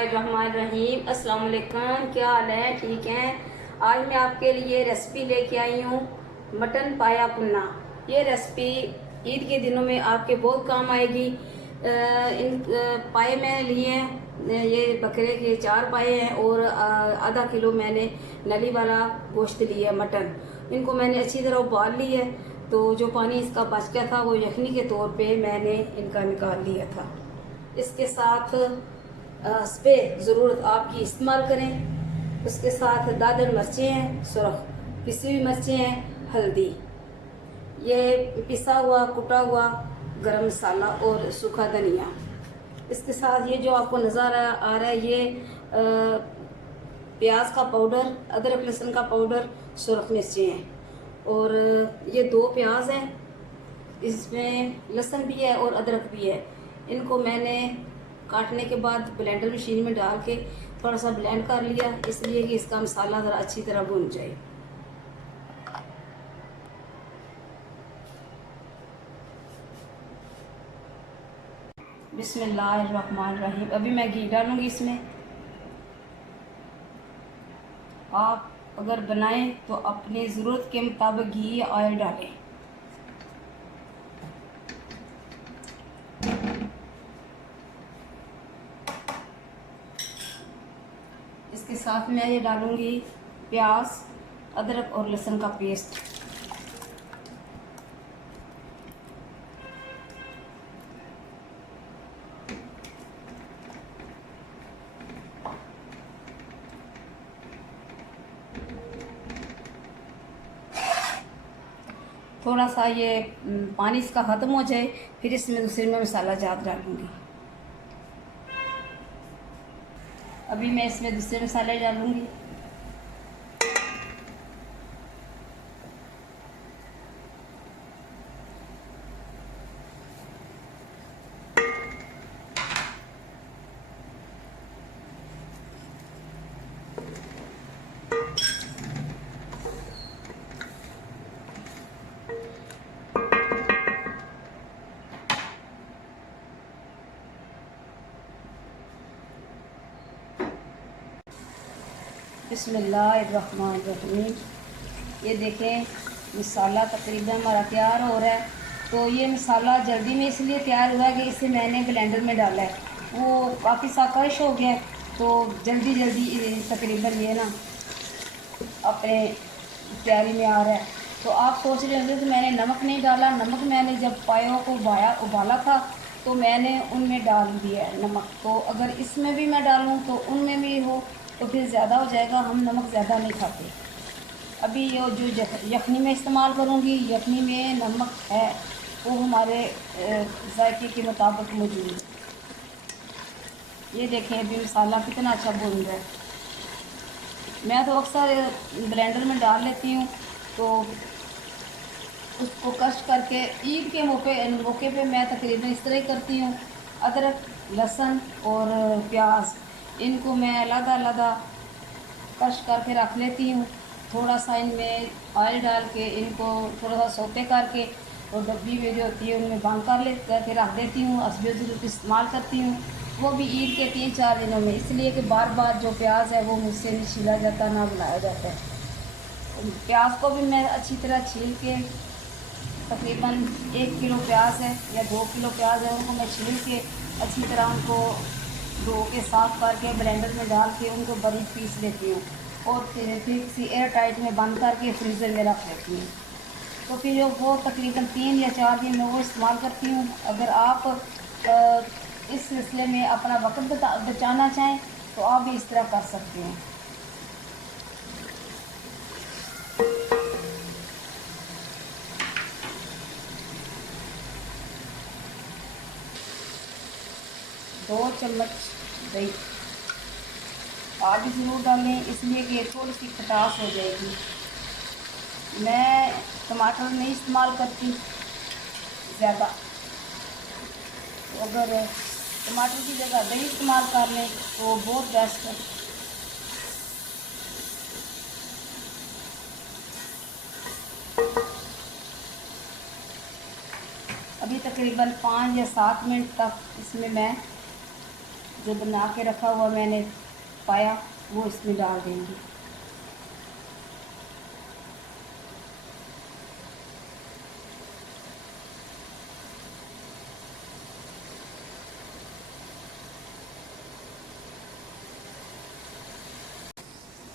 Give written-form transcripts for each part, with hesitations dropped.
बिस्मिल्लाहिर्रहमानिर्रहीम। अस्सलाम वालेकुम। क्या हाल है? ठीक हैं। आज मैं आपके लिए रेसिपी लेके आई हूँ मटन पाया पुन्ना। ये रेसिपी ईद के दिनों में आपके बहुत काम आएगी। इन पाए मैंने लिए हैं, ये बकरे के 4 पाए हैं और आधा किलो मैंने नली वाला गोश्त लिया मटन। इनको मैंने अच्छी तरह उबाल लिया है, तो जो पानी इसका बच गया था वो यखनी के तौर पे मैंने इनका निकाल लिया था। इसके साथ स्प्रे ज़रूरत आपकी इस्तेमाल करें। उसके साथ दादर मिर्चें हैं, सुरख पिसी हुई मिर्चें हैं, हल्दी, ये पिसा हुआ कुटा हुआ गरम मसाला और सूखा धनिया। इसके साथ ये जो आपको नज़र आ रहा है ये प्याज का पाउडर, अदरक लहसुन का पाउडर, सुरख मिर्चें हैं और ये 2 प्याज हैं, इसमें लहसुन भी है और अदरक भी है। इनको मैंने काटने के बाद ब्लेंडर मशीन में डाल के थोड़ा सा ब्लेंड कर लिया, इसलिए कि इसका मसाला ज़रा अच्छी तरह भुन जाए। बिस्मिल्लाहिर्रहमानिर्रहीम। अभी मैं घी डालूंगी इसमें। आप अगर बनाएं तो अपनी ज़रूरत के मुताबिक घी या ऑयल डालें। इसके साथ मैं ये डालूंगी प्याज, अदरक और लहसुन का पेस्ट। थोड़ा सा ये पानी इसका ख़त्म हो जाए, फिर इसमें दूसरे में मसाला जात डालूंगी। अभी मैं इसमें दूसरे मसाले डालूंगी। बिस्मिल्लाहिर्रहमानिर्रहीम। ये देखें मसाला तकरीबन हमारा तैयार हो रहा है। तो ये मसाला जल्दी में इसलिए तैयार हुआ है कि इसे मैंने ब्लेंडर में डाला है, वो काफ़ी सा क्रश हो गया है, तो जल्दी तकरीबन ये ना अपने तैयारी में आ रहा है। तो आप सोच रहे होंगे कि मैंने नमक नहीं डाला। नमक मैंने जब पायों को उबाला था तो मैंने उनमें डाल दिया है नमक। तो अगर इसमें भी मैं डालूँ तो उनमें भी हो तो फिर ज़्यादा हो जाएगा, हम नमक ज़्यादा नहीं खाते। अभी ये जो यखनी में इस्तेमाल करूँगी, यखनी में नमक है वो हमारे जायके के मुताबिक मौजूद है। ये देखें अभी मसाला कितना अच्छा भून रहा है। मैं तो अक्सर ब्लेंडर में डाल लेती हूँ, तो उसको कश करके ईद के मौके पे मैं तकरीबन इस तरह ही करती हूँ। अदरक, लहसुन और प्याज इनको मैं अलग कश करके रख लेती हूँ। थोड़ा सा इनमें ऑयल डाल के इनको थोड़ा सा सोते करके और डब्बी में जो होती है उनमें बंद करके रख देती हूँ। असबी ज़रूरत इस्तेमाल करती हूँ, वो भी ईद के 3-4 दिनों में, इसलिए कि बार बार जो प्याज है वो मुझसे नहीं छीला जाता ना बनाया जाता है। प्याज को भी मैं अच्छी तरह छील के, तकरीबन 1 किलो प्याज है या 2 किलो प्याज है, उनको मैं छील के अच्छी तरह उनको धो के साफ़ करके ब्लेंडर में डाल के उनको बारीक पीस लेती हूँ और फिर किसी एयर टाइट में बंद करके फ्रीज़र में रख लेती हूँ। तो फिर वो तकरीबन 3 या 4 दिन में वो इस्तेमाल करती हूँ। अगर आप इस सिलसिले में अपना वक्त बचाना चाहें तो आप भी इस तरह कर सकते हैं। दो चम्मच दही आप भी ज़रूर डालें, इसलिए कि थोड़ी सी खटास हो जाएगी। मैं टमाटर नहीं इस्तेमाल करती ज़्यादा, तो अगर टमाटर की जगह दही इस्तेमाल कर लें तो बहुत बेस्ट है। अभी तकरीबन 5 या 7 मिनट तक इसमें मैं जो बना के रखा हुआ मैंने पाया वो इसमें डाल देंगे।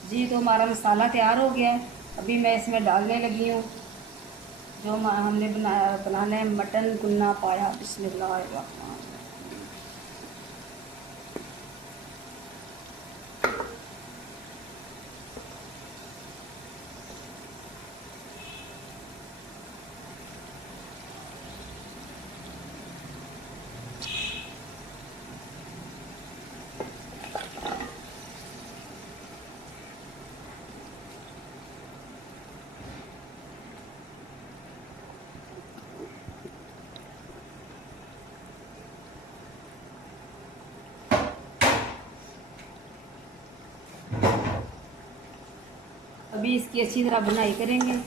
जी तो हमारा मसाला तैयार हो गया है। अभी मैं इसमें डालने लगी हूँ जो हमने बनाना है मटन कुन्ना पाया। बिस्मिल्लाहिर्रहमानिर्रहीम। अभी इसकी अच्छी तरह बुनाई करेंगे।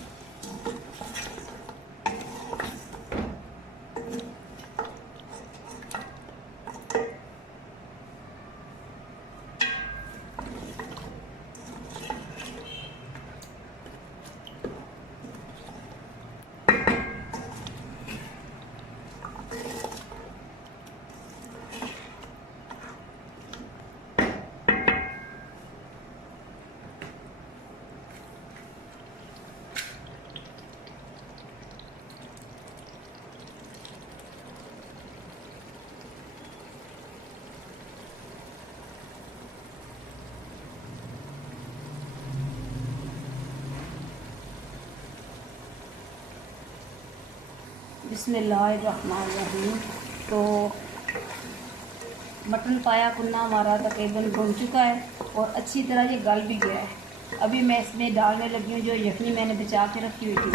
बिस्मिल्लाहिर्रहमानिर्रहीम। तो मटन पाया कुन्ना हमारा तकरीबन भुन चुका है और अच्छी तरह ये गल भी गया है। अभी मैं इसमें डालने लगी हूँ जो यखनी मैंने बचा के रखी हुई थी।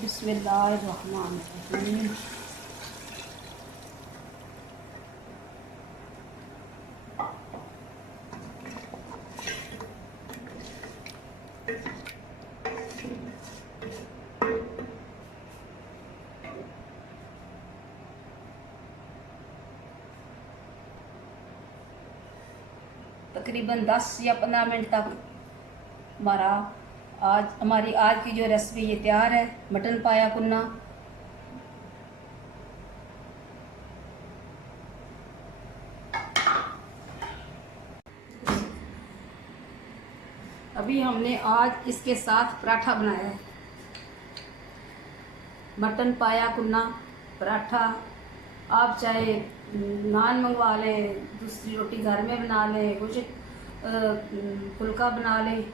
बिस्मिल्लाहिर्रहमानिर्रहीम। तकरीबन 10 या 15 मिनट तक हमारी आज की जो रेसिपी ये तैयार है मटन पाया कुन्ना। अभी हमने आज इसके साथ पराठा बनाया है। मटन पाया कुन्ना पराठा। आप चाहे नान मंगवा लें, दूसरी रोटी घर में बना लें, कुछ फुल्का बना लें।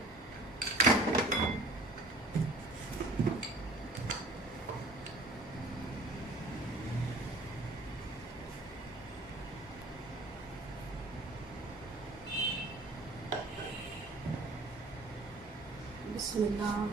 बिस्मिल्लाह।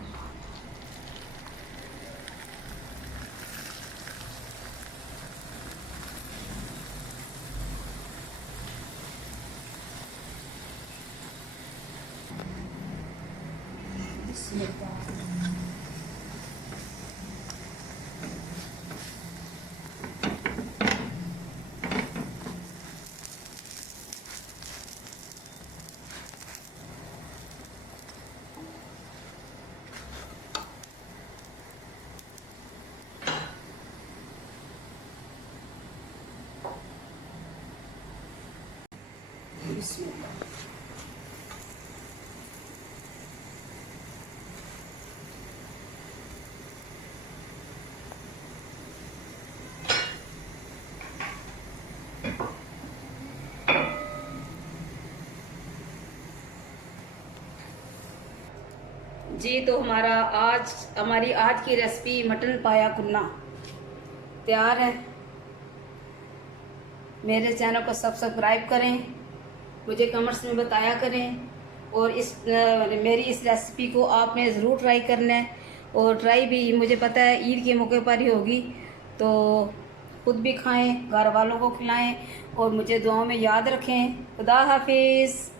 जी तो हमारी आज की रेसिपी मटन पाया कुन्ना तैयार है। मेरे चैनल को सब्सक्राइब करें, मुझे कमेंट्स में बताया करें और मेरी इस रेसिपी को आपने ज़रूर ट्राई करना है। और ट्राई भी मुझे पता है ईद के मौके पर ही होगी, तो खुद भी खाएं, घर वालों को खिलाएं और मुझे दुआओं में याद रखें। खुदा हाफिज़।